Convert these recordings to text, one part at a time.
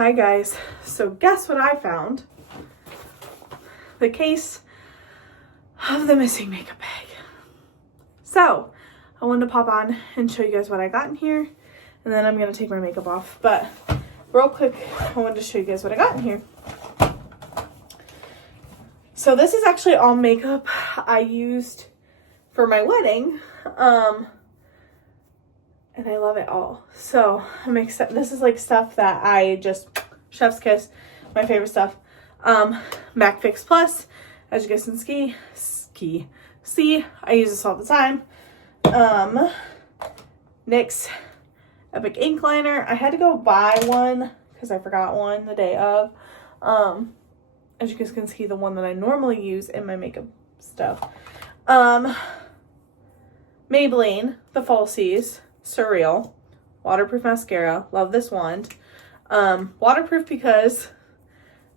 Hi guys, so guess what I found? The case of the missing makeup bag. So I wanted to pop on and show you guys what I got in here, and then I'm gonna take my makeup off. But real quick, I wanted to show you guys what I got in here. So this is actually all makeup I used for my wedding, and I love it all. So I'm excited. This is like stuff that I just, chef's kiss, my favorite stuff. MAC Fix Plus, as you guys can see, I use this all the time. NYX Epic Ink Liner. I had to go buy one because I forgot one the day of. As you guys can see, the one that I normally use in my makeup stuff. Maybelline, the Falsies, Surreal, waterproof mascara. Love this wand. Waterproof because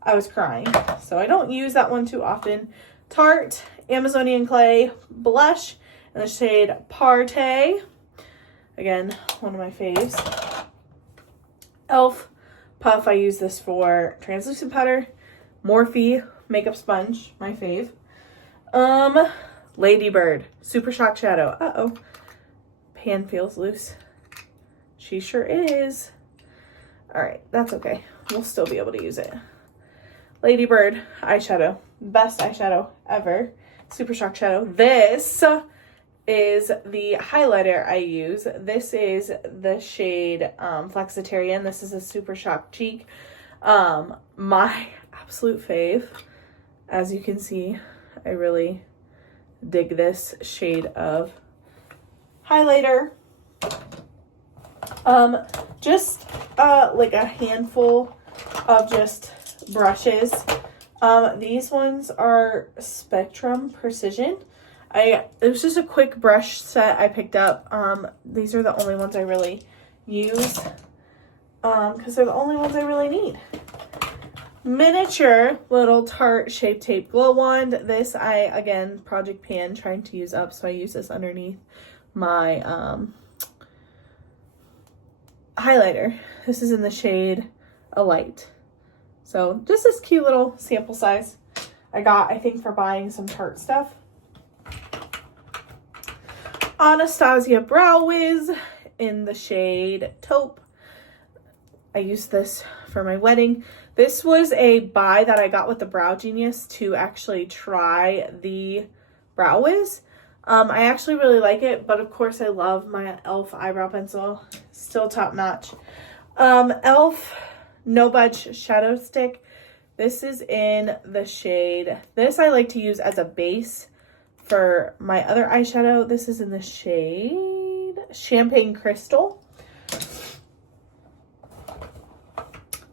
I was crying, so I don't use that one too often. Tarte Amazonian Clay blush in the shade Partay. Again, one of my faves. Elf Puff, I use this for translucent powder. Morphe makeup sponge, my fave. Lady Bird Super Shock Shadow. Uh-oh. Pan feels loose. She sure is. Alright, that's okay. We'll still be able to use it. Lady Bird eyeshadow. Best eyeshadow ever. Super Shock Shadow. This is the highlighter I use. This is the shade Flexitarian. This is a Super Shock Cheek. My absolute fave. As you can see, I really dig this shade of highlighter. Just like a handful of just brushes. These ones are Spectrum Precision. It was just a quick brush set I picked up. These are the only ones I really use because they're the only ones I really need. Miniature little Tarte Shape Tape Glow Wand. This again, Project Pan, trying to use up, so I use this underneath my highlighter. This is in the shade Alight. So just this cute little sample size I got, I think, for buying some Tarte stuff. Anastasia Brow Wiz in the shade Taupe. I used this for my wedding. This was a buy that I got with the Brow Genius to actually try the Brow Wiz. I actually really like it, but of course I love my e.l.f. eyebrow pencil. Still top notch. e.l.f. No Budge Shadow Stick. This is in the shade, this I like to use as a base for my other eyeshadow. This is in the shade Champagne Crystal.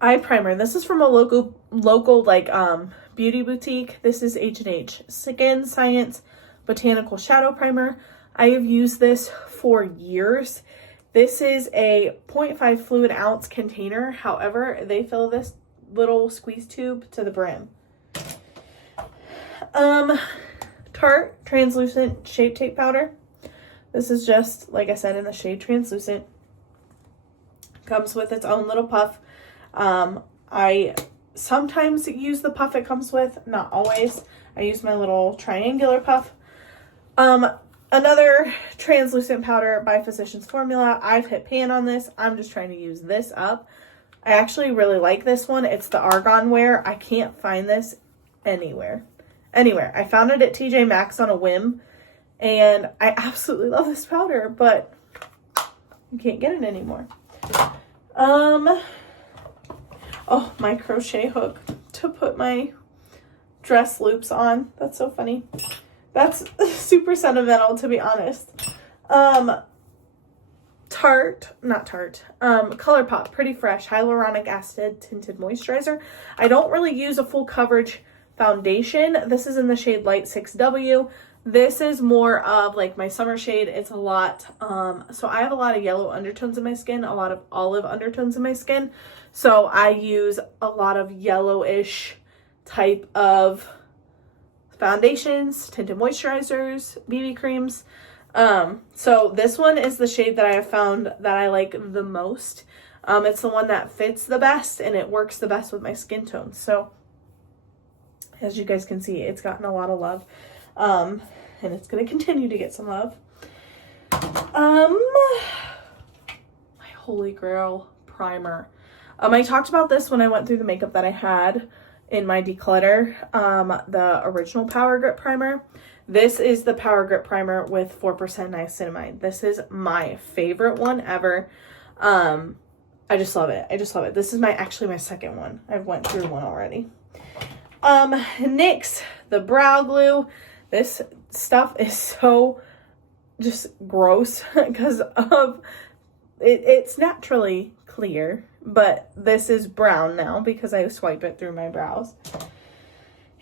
Eye primer. This is from a local like beauty boutique. This is H&H Skin Science Botanical Shadow Primer. I have used this for years. This is a 0.5 fluid ounce container. However, they fill this little squeeze tube to the brim. Tarte Translucent Shape Tape Powder. This is just, like I said, in the shade Translucent. Comes with its own little puff. I sometimes use the puff it comes with, not always. I use my little triangular puff. Another translucent powder by Physicians Formula. I've hit pan on this. I'm just trying to use this up. I actually really like this one. It's the Argan Wear. I can't find this anywhere. I found it at TJ Maxx on a whim, and I absolutely love this powder, but you can't get it anymore. Oh, my crochet hook to put my dress loops on. That's so funny. That's super sentimental, to be honest. ColourPop Pretty Fresh Hyaluronic Acid Tinted Moisturizer. I don't really use a full coverage foundation. This is in the shade Light 6W. This is more of like my summer shade. It's a lot, so I have a lot of yellow undertones in my skin, a lot of olive undertones in my skin. So I use a lot of yellowish type of foundations, tinted moisturizers, BB creams. So this one is the shade that I have found that I like the most. It's the one that fits the best and it works the best with my skin tone. So as you guys can see, it's gotten a lot of love. And it's going to continue to get some love. My Holy Grail primer. I talked about this when I went through the makeup that I had in my declutter, the original Power Grip primer. This is the Power Grip primer with 4% niacinamide. This is my favorite one ever. I just love it. I just love it. This is actually my second one. I've went through one already. NYX, the brow glue. This stuff is so just gross because of it's naturally clear, but this is brown now because I swipe it through my brows.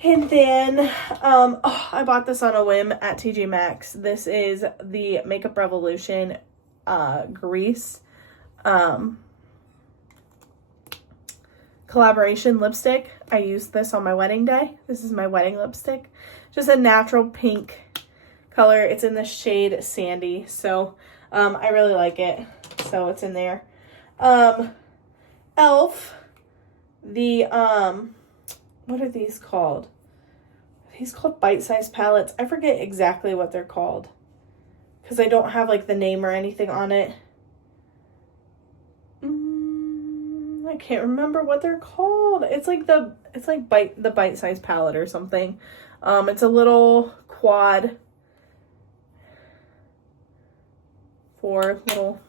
And then I bought this on a whim at TJ Maxx. This is the Makeup Revolution grease collaboration lipstick. I used this on my wedding day. This is my wedding lipstick. Just a natural pink color. It's in the shade Sandy. So I really like it. So it's in there. Elf. The what are these called? These called bite-sized palettes. I forget exactly what they're called because I don't have like the name or anything on it. I can't remember what they're called. It's like the bite-sized palette or something. It's a little quad for little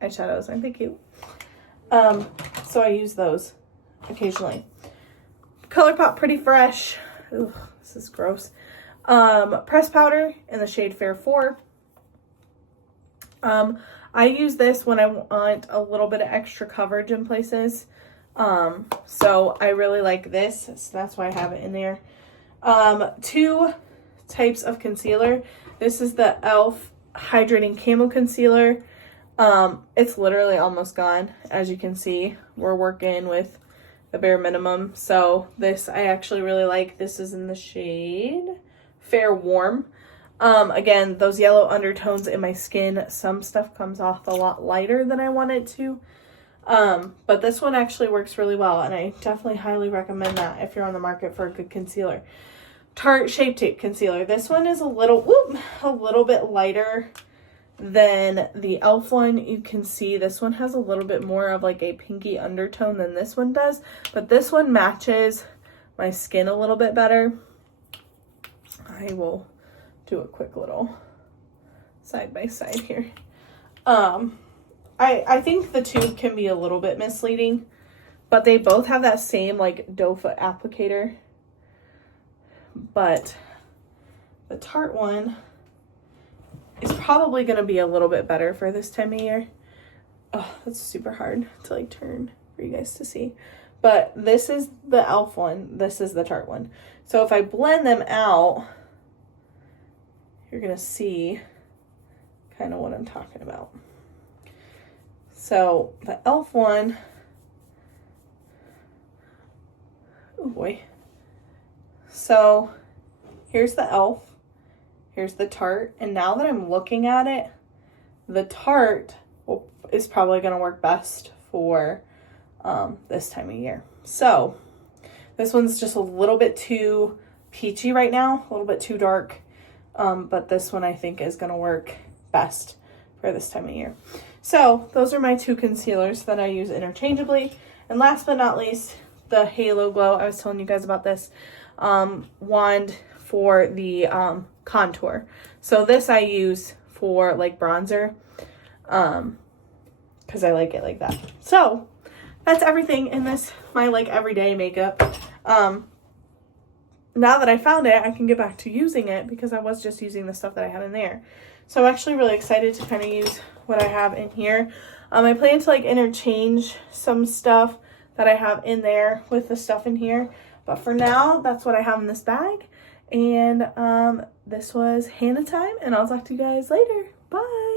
eyeshadows. Aren't they cute? So I use those occasionally. ColourPop Pretty Fresh. Ooh, this is gross. Pressed powder in the shade Fair 4. I use this when I want a little bit of extra coverage in places. So I really like this. So that's why I have it in there. 2 types of concealer. This is the e.l.f. Hydrating Camo Concealer. It's literally almost gone. As you can see, we're working with the bare minimum. So this I actually really like. This is in the shade Fair Warm. Again, those yellow undertones in my skin, some stuff comes off a lot lighter than I want it to. But this one actually works really well, and I definitely highly recommend that if you're on the market for a good concealer. Tarte Shape Tape Concealer. This one is a little bit lighter than the e.l.f. one. You can see this one has a little bit more of like a pinky undertone than this one does, but this one matches my skin a little bit better. I will do a quick little side by side here. I think the tube can be a little bit misleading, but they both have that same like doe foot applicator. But the Tarte one is probably going to be a little bit better for this time of year. Oh, that's super hard to like turn for you guys to see. But this is the e.l.f. one. This is the Tarte one. So if I blend them out, you're going to see kind of what I'm talking about. So the e.l.f. one, oh boy. So here's the e.l.f. Here's the Tarte. And now that I'm looking at it, the Tarte is probably going to work best for this time of year. So this one's just a little bit too peachy right now, a little bit too dark. But this one I think is going to work best for this time of year. So those are my 2 concealers that I use interchangeably. And last but not least, the Halo Glow. I was telling you guys about this wand for the contour. So this I use for like bronzer because I like it like that. So that's everything in this, my like everyday makeup. Now that I found it, I can get back to using it because I was just using the stuff that I had in there. So I'm actually really excited to kind of use what I have in here. I plan to like interchange some stuff that I have in there with the stuff in here. But for now, that's what I have in this bag. And this was Hannah time, and I'll talk to you guys later. Bye.